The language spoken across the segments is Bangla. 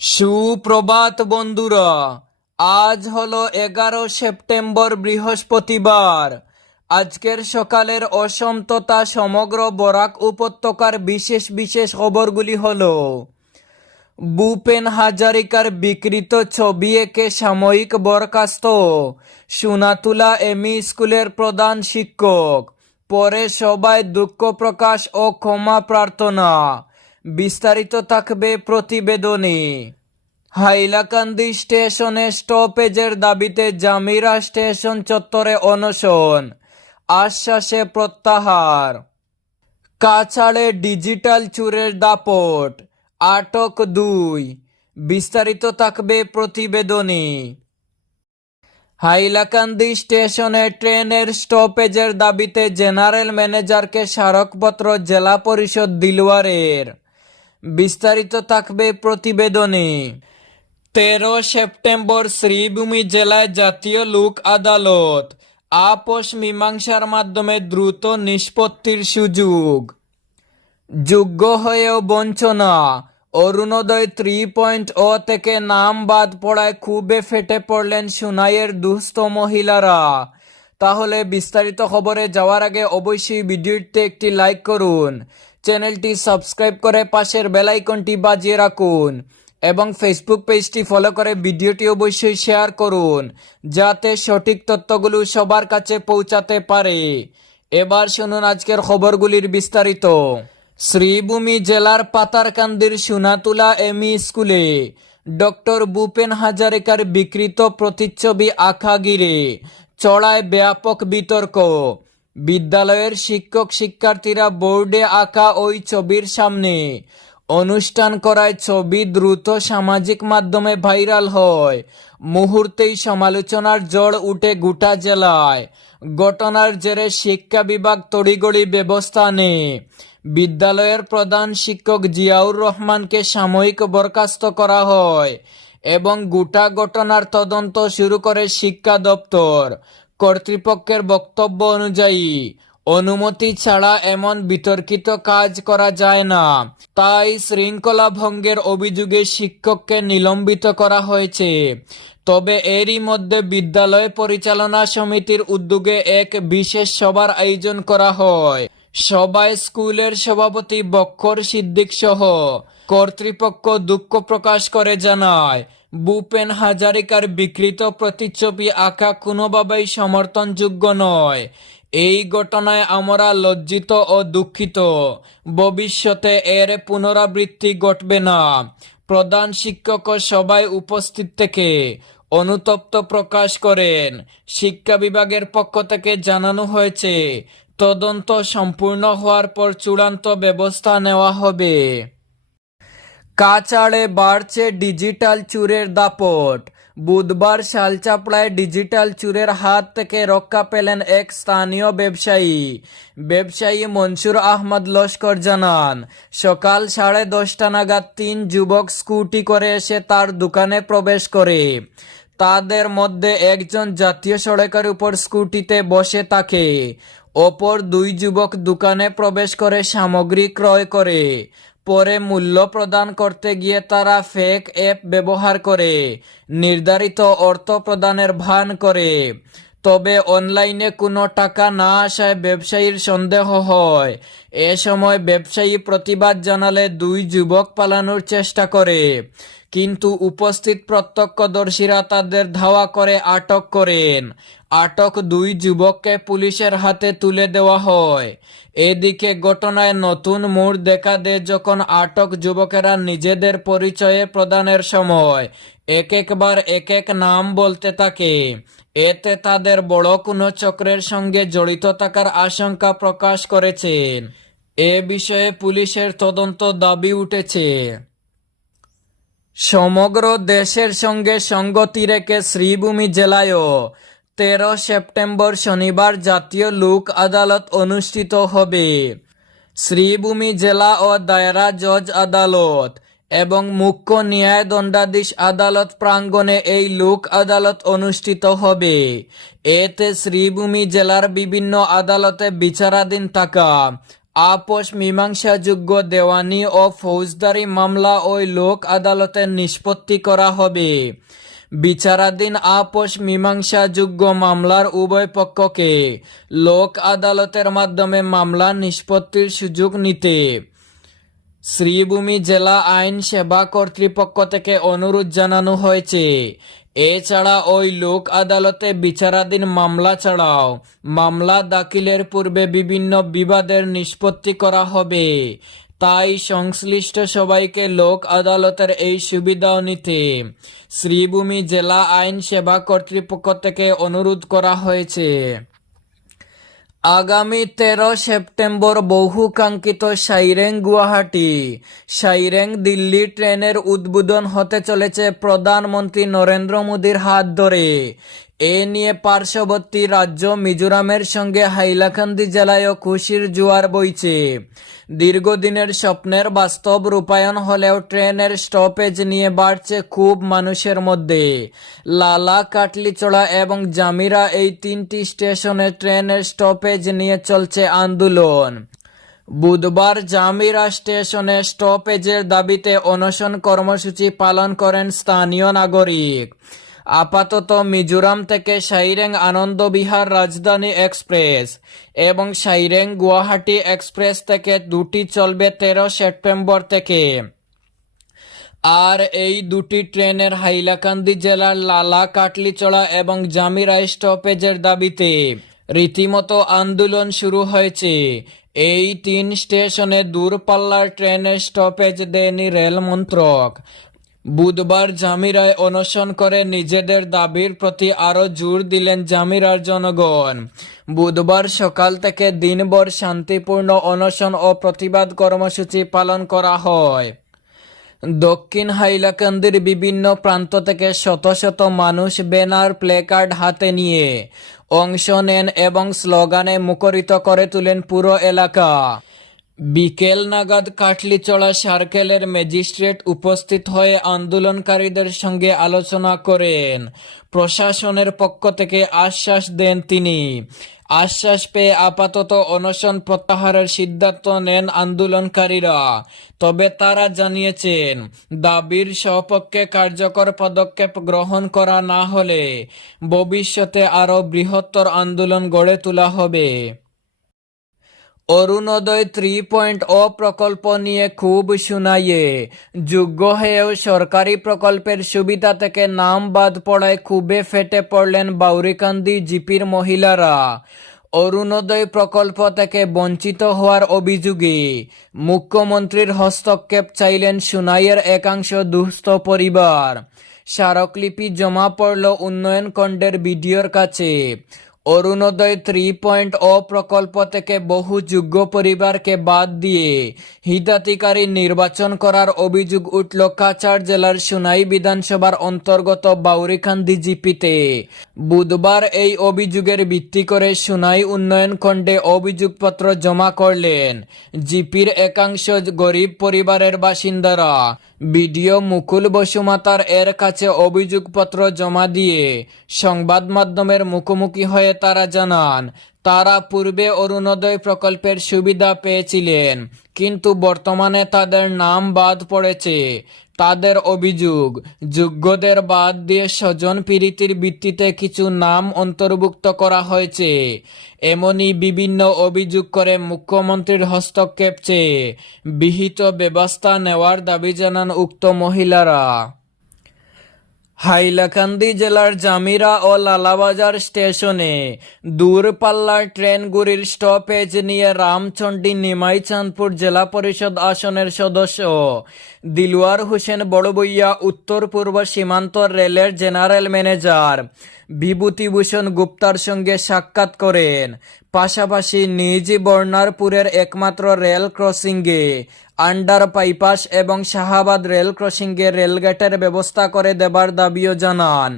সুপ্রভাত বন্ধুরা, আজ হলো এগারো সেপ্টেম্বর বৃহস্পতিবার। আজকের সকালের অসম সমগ্র বরাক উপত্যকার বিশেষ বিশেষ খবরগুলি হল, ভূপেন হাজারিকার বিকৃত ছবি এঁকে সাময়িক বরখাস্ত, সোনাতুলা এমই স্কুলের প্রধান শিক্ষক, পরে সবাই দুঃখ প্রকাশ ও ক্ষমা প্রার্থনা। বিস্তারিত থাকবে প্রতিবেদনে। হাইলাকান্দি স্টেশনে স্টপেজের দাবিতে জামিরা স্টেশন চত্বরে অনশন, আশ্বাসে প্রত্যাহার। কাছাড়ে ডিজিটাল চুরের দাপট, আটক দুই। বিস্তারিত থাকবে প্রতিবেদনে। হাইলাকান্দি স্টেশনে ট্রেনের স্টপেজের দাবিতে জেনারেল ম্যানেজারকে স্মারকপত্র জেলা পরিষদ দিলওয়ারের। বিস্তারিত থাকবে প্রতিবেদনে। তেরো সেপ্টেম্বর শ্রীভূমি জেলায় জাতীয় লোক আদালত আপোষ মীমাংসার মাধ্যমে দ্রুত নিষ্পত্তির সুযোগ। যোগ্য হয়েও বঞ্চনা। অরুণোদয় থ্রি পয়েন্ট ও থেকে নাম বাদ পড়ায় খুবই ফেটে পড়লেন সুনাইয়ের দুস্থ মহিলারা। তাহলে বিস্তারিত খবরে যাওয়ার আগে অবশ্যই ভিডিওটিতে একটি লাইক করুন। চ্যানেলটি সাবস্ক্রাইব করে পাশের বেলাইকনটি বাজিয়ে রাখুন এবং ফেসবুক পেজটি ফলো করে ভিডিওটি অবশ্যই শেয়ার করুন, যাতে সঠিক তথ্যগুলো সবার কাছে পৌঁছাতে পারে। এবার শুনুন আজকের খবরগুলির বিস্তারিত। শ্রীভূমি জেলার পাতারকান্দির সোনাতুলা এমই স্কুলে ডক্টর ভূপেন হাজারিকার বিকৃত প্রতিচ্ছবি আঁকা গিরে চড়ায় ব্যাপক বিতর্ক। বিদ্যালয়ের শিক্ষক শিক্ষার্থীরা বোর্ডে আঁকা ওই ছবির সামনে। অনুষ্ঠান করায় ছবি দ্রুত সামাজিক মাধ্যমে ভাইরাল হয়। মুহূর্তেই সমালোচনার জড় উঠে গোটা জেলায়। ঘটনার জেরে শিক্ষা বিভাগ তড়িগড়ি ব্যবস্থা নেয়। বিদ্যালয়ের প্রধান শিক্ষক জিয়াউর রহমানকে সাময়িক বরখাস্ত করা হয় এবং গোটা ঘটনার তদন্ত শুরু করে শিক্ষা দপ্তর। কর্তৃপক্ষের বক্তব্য অনুযায়ী, অনুমতি ছাড়া এমন বিতর্কিত কাজ করা যায় না। তাই শৃঙ্খলা ভঙ্গের অভিযোগে শিক্ষককে নিলম্বিত করা হয়েছে। তবে এরই মধ্যে বিদ্যালয় পরিচালনা সমিতির উদ্যোগে এক বিশেষ সভার আয়োজন করা হয়। সবাই স্কুলের সভাপতি বক্ষর সিদ্দিক সহ কর্তৃপক্ষ দুঃখ প্রকাশ করে জানায় ভূপেন হাজারিকার বিকৃত প্রতিচ্ছবি আঁকা কোনোভাবেই সমর্থনযোগ্য নয়। এই ঘটনায় আমরা লজ্জিত ও দুঃখিত। ভবিষ্যতে এর পুনরাবৃত্তি ঘটবে না। প্রধান শিক্ষক সবাই উপস্থিত থেকে অনুতপ্ত প্রকাশ করেন। শিক্ষা বিভাগের পক্ষ থেকে জানানো হয়েছে, তদন্ত সম্পূর্ণ হওয়ার পর চূড়ান্ত ব্যবস্থা নেওয়া হবে। কাছাড়ে বাড়ছে ডিজিটাল চুরের দাপট। বুধবার শালচাপড়ায় ডিজিটাল চুরের হাত থেকে রক্ষা পেলেন এক স্থানীয় ব্যবসায়ী। ব্যবসায়ী মনসুর আহমদ লস্কর জানান, সকাল সাড়ে দশটা নাগাদ তিন যুবক স্কুটি করে এসে তার দোকানে প্রবেশ করে। তাদের মধ্যে একজন জাতীয় সড়কের উপর স্কুটিতে বসে থাকে। অপর দুই যুবক দোকানে প্রবেশ করে সামগ্রী ক্রয় করে। পরে মূল্য প্রদান করতে গিয়ে তারা ফেক অ্যাপ ব্যবহার করে, নির্ধারিত অর্থ প্রদানের ভান করে। তবে অনলাইনে কোনো টাকা না আসায় ব্যবসায়ীর সন্দেহ হয়। এ সময় ব্যবসায়ী প্রতিবাদ জানালে দুই যুবক পালানোর চেষ্টা করে। কিন্তু উপস্থিত প্রত্যক্ষদর্শীরা তাদের ধাওয়া করে, আটক করেন। আটক দুই যুবককে পুলিশের হাতে তুলে দেওয়া হয়। এদিকে ঘটনায় নতুন মোড় দেখা দেয় যখন আটক যুবকেরা নিজেদের পরিচয়ে প্রদানের সময় এক একবার এক এক নাম বলতে থাকে। এতে তাদের বড় কোনো চক্রের সঙ্গে জড়িত থাকার আশঙ্কা প্রকাশ করেছেন। এ বিষয়ে পুলিশের তদন্ত দাবি উঠেছে। সমগ্র দেশের সঙ্গে সঙ্গতি রেখে শ্রীভূমি জেলায়ও তেরো সেপ্টেম্বর শনিবার জাতীয় লোক আদালত অনুষ্ঠিত হবে। শ্রীভূমি জেলা ও দায়রা জজ আদালত এবং মুখ্য ন্যায় দণ্ডাধীশ আদালত প্রাঙ্গণে এই লোক আদালত অনুষ্ঠিত হবে। এতে শ্রীভূমি জেলার বিভিন্ন আদালতে বিচারাধীন থাকা আপোষ মীমাংসাযোগ্য দেওয়ানি ও ফৌজদারি মামলা ওই লোক আদালতে নিষ্পত্তি করা হবে। বিচারাধীন আপোষ মীমাংসাযোগ্য মামলার উভয় পক্ষকে লোক আদালতের মাধ্যমে মামলা নিষ্পত্তির সুযোগ নিতে। শ্রীভূমি জেলা আইন সেবা কর্তৃপক্ষ থেকে অনুরোধ জানানো হয়েছে এছাড়া ওই লোক আদালতে বিচারাধীন মামলা ছাড়াও মামলা দাখিলের পূর্বে বিভিন্ন বিবাদের নিষ্পত্তি করা হবে। তাই সংশ্লিষ্ট সবাইকে লোক আদালতের এই সুবিধাও নিতে শ্রীভূমি জেলা আইন সেবা কর্তৃপক্ষ থেকে অনুরোধ করা হয়েছে। আগামী তেরো সেপ্টেম্বর বহুকাঙ্ক্ষিত সাইরেং গুয়াহাটি। সাইরেং দিল্লি ট্রেনের উদ্বোধন হতে চলেছে প্রধানমন্ত্রী নরেন্দ্র মোদীর হাত ধরে। এ নিয়ে পার্শ্ববর্তী রাজ্য মিজোরামের সঙ্গে হাইলাকান্দি জেলায়ও খুশির জোয়ার বইছে। দীর্ঘদিনের স্বপ্নের বাস্তব রূপায়ণ হলেও ট্রেনের স্টপেজ নিয়ে বাড়ছে খুব মানুষের মধ্যে। লালা, কাটলিচড়া এবং জামিরা এই তিনটি স্টেশনে ট্রেনের স্টপেজ নিয়ে চলছে আন্দোলন। বুধবার জামিরা স্টেশনে স্টপেজের দাবিতে অনশন কর্মসূচি পালন করেন স্থানীয় নাগরিক। আপাতত মিজোরাম থেকে সাইরেং আনন্দ বিহার রাজধানী এক্সপ্রেস এবং সাইরেং গুয়াহাটি এক্সপ্রেস থেকে দুটি চলবে তেরো সেপ্টেম্বর থেকে। আর এই দুটি ট্রেনের হাইলাকান্দি জেলার লালা, কাটলিচড়া এবং জামিরা স্টপেজের দাবিতে রীতিমতো আন্দোলন শুরু হয়েছে। এই তিন স্টেশনে দূরপাল্লার ট্রেনের স্টপেজ দেয়নি রেল মন্ত্রক। বুধবার জামিরায় অনশন করে নিজেদের দাবির প্রতি আরও জোর দিলেন জামিরার জনগণ। বুধবার সকাল থেকে দিনভর শান্তিপূর্ণ অনশন ও প্রতিবাদ কর্মসূচি পালন করা হয়। দক্ষিণ হাইলাকান্দির বিভিন্ন প্রান্ত থেকে শত শত মানুষ ব্যানার, প্লেকার্ড হাতে নিয়ে অংশ নেন এবং স্লোগানে মুখরিত করে তুলেন পুরো এলাকা। বিকেল নাগাদ কাটলিচড়া সার্কেলের ম্যাজিস্ট্রেট উপস্থিত হয়ে আন্দোলনকারীদের সঙ্গে আলোচনা করেন। প্রশাসনের পক্ষ থেকে আশ্বাস দেন তিনি। আশ্বাস পেয়ে আপাতত অনশন প্রত্যাহারের সিদ্ধান্ত নেন আন্দোলনকারীরা। তবে তারা জানিয়েছেন, দাবির সপক্ষে কার্যকর পদক্ষেপ গ্রহণ করা না হলে ভবিষ্যতে আরও বৃহত্তর আন্দোলন গড়ে তোলা হবে। অরুণোদয় থ্রি পয়েন্ট ও প্রকল্প নিয়ে খুব শুনাইয়ে। যোগ্য হয়েও সরকারি প্রকল্পের সুবিধা থেকে নাম বাদ পড়ায় খুবই ফেটে পড়লেন বাউরিকান্দি জিপির মহিলারা। অরুণোদয় প্রকল্প থেকে বঞ্চিত হওয়ার অভিযোগে মুখ্যমন্ত্রীর হস্তক্ষেপ চাইলেন সুনাইয়ের একাংশ দুস্থ পরিবার। স্মারকলিপি জমা পড়ল উন্নয়ন খণ্ডের বিডিওর কাছে। অরুণোদয় থ্রি পয়েন্ট ও প্রকল্প থেকে বহু যোগ্য পরিবারকে বাদ দিয়ে হিতাধিকারী নির্বাচন করার অভিযোগ উঠল কাছাড় জেলার সুনাই বিধানসভার অন্তর্গত বাউরিখান্দি জিপিতে। বুধবার এই অভিযোগের ভিত্তি করে সুনাই উন্নয়ন খণ্ডে অভিযোগপত্র জমা করলেন জিপির একাংশ গরিব পরিবারের বাসিন্দারা। বিডিও মুকুল বসুমাতার এর কাছে অভিযোগপত্র জমা দিয়ে সংবাদ মাধ্যমের মুখোমুখি হয়ে তারা জানান, তারা পূর্বে অরুণোদয় প্রকল্পের সুবিধা পেয়েছিলেন, কিন্তু বর্তমানে তাদের নাম বাদ পড়েছে। তাদের অভিযোগ, যোগ্যদের বাদ দিয়ে স্বজন পীড়িতির ভিত্তিতে কিছু নাম অন্তর্ভুক্ত করা হয়েছে। এমনই বিভিন্ন অভিযোগ করে মুখ্যমন্ত্রীর হস্তক্ষেপ চেয়ে বিহিত ব্যবস্থা নেওয়ার দাবি জানান উক্ত মহিলারা। হাইলাকান্দি জেলার জামিরা ও লালাবাজার স্টেশনে দূরপাল্লার ট্রেনগুলির স্টপেজ নিয়ে রামচন্ডী নিমাইচাঁদপুর জেলা পরিষদ আসনের সদস্য দিলওয়ার হোসেন বড়বইয়া, উত্তর পূর্ব সীমান্ত রেলের জেনারেল ম্যানেজার। বিভূতিভূষণ গুপ্তার সঙ্গে সাক্ষাৎ করেন। পাশাপাশি নিজ বর্ণারপুরের একমাত্র রেল ক্রসিংয়ে আন্ডার বাইপাস এবং শাহাবাদ রেল ক্রসিংয়ে রেলগেটের ব্যবস্থা করে দেবার দাবিও জানান।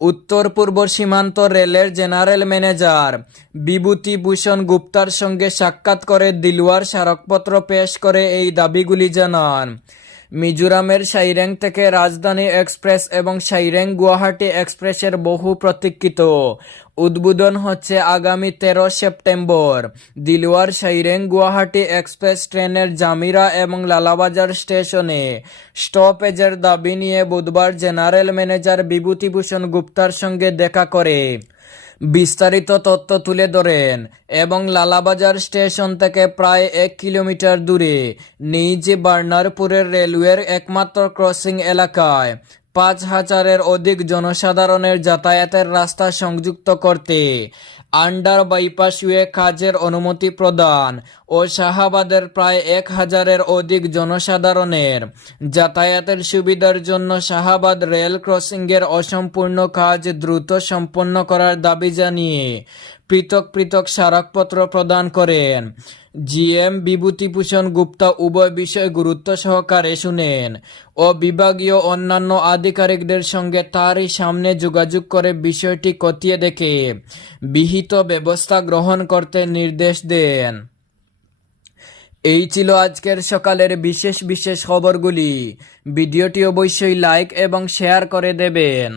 উত্তর পূর্ব সীমান্ত রেলের জেনারেল ম্যানেজার বিভূতিভূষণ গুপ্তার সঙ্গে সাক্ষাৎ করে দিলওয়ার স্মারকপত্র পেশ করে এই দাবিগুলি জানান। মিজোরামের সাইরেং থেকে রাজধানী এক্সপ্রেস এবং সাইরেং গুয়াহাটি এক্সপ্রেসের বহু প্রতীক্ষিত। উদ্বোধন হচ্ছে আগামী তেরো সেপ্টেম্বর। দিলওয়ার সাইরেং গুয়াহাটি এক্সপ্রেস ট্রেনের জামিরা এবং লালাবাজার স্টেশনে। স্টপেজের দাবি নিয়ে বুধবার জেনারেল ম্যানেজার বিভূতিভূষণ গুপ্তার সঙ্গে দেখা করে। বিস্তারিত তথ্য তুলে ধরেন এবং লালাবাজার স্টেশন থেকে প্রায় এক কিলোমিটার দূরে, নিজ বার্নারপুরের রেলওয়ের একমাত্র ক্রসিং এলাকায়। পাঁচ হাজারের অধিক জনসাধারণের যাতায়াতের রাস্তা সংযুক্ত করতে আন্ডার বাইপাসওয়ে কাজের অনুমতি প্রদান ও শাহাবাদের প্রায় এক হাজারের অধিক জনসাধারণের যাতায়াতের সুবিধার জন্য শাহাবাদ রেল ক্রসিংয়ের অসম্পূর্ণ কাজ দ্রুত সম্পন্ন করার দাবি জানিয়ে পৃথক পৃথক স্মারকপত্র প্রদান করেন। জিএম বিভূতিভূষণ গুপ্তা উভয় বিষয় গুরুত্ব সহকারে শুনেন। ও বিভাগীয় অন্যান্য আধিকারিকদের সঙ্গে তারই সামনে যোগাযোগ করে বিষয়টি খতিয়ে দেখে বিহিত ব্যবস্থা গ্রহণ করতে নির্দেশ দেন। এই ছিল আজকের সকালের বিশেষ বিশেষ খবরগুলি। ভিডিওটি অবশ্যই লাইক এবং শেয়ার করে দেবেন।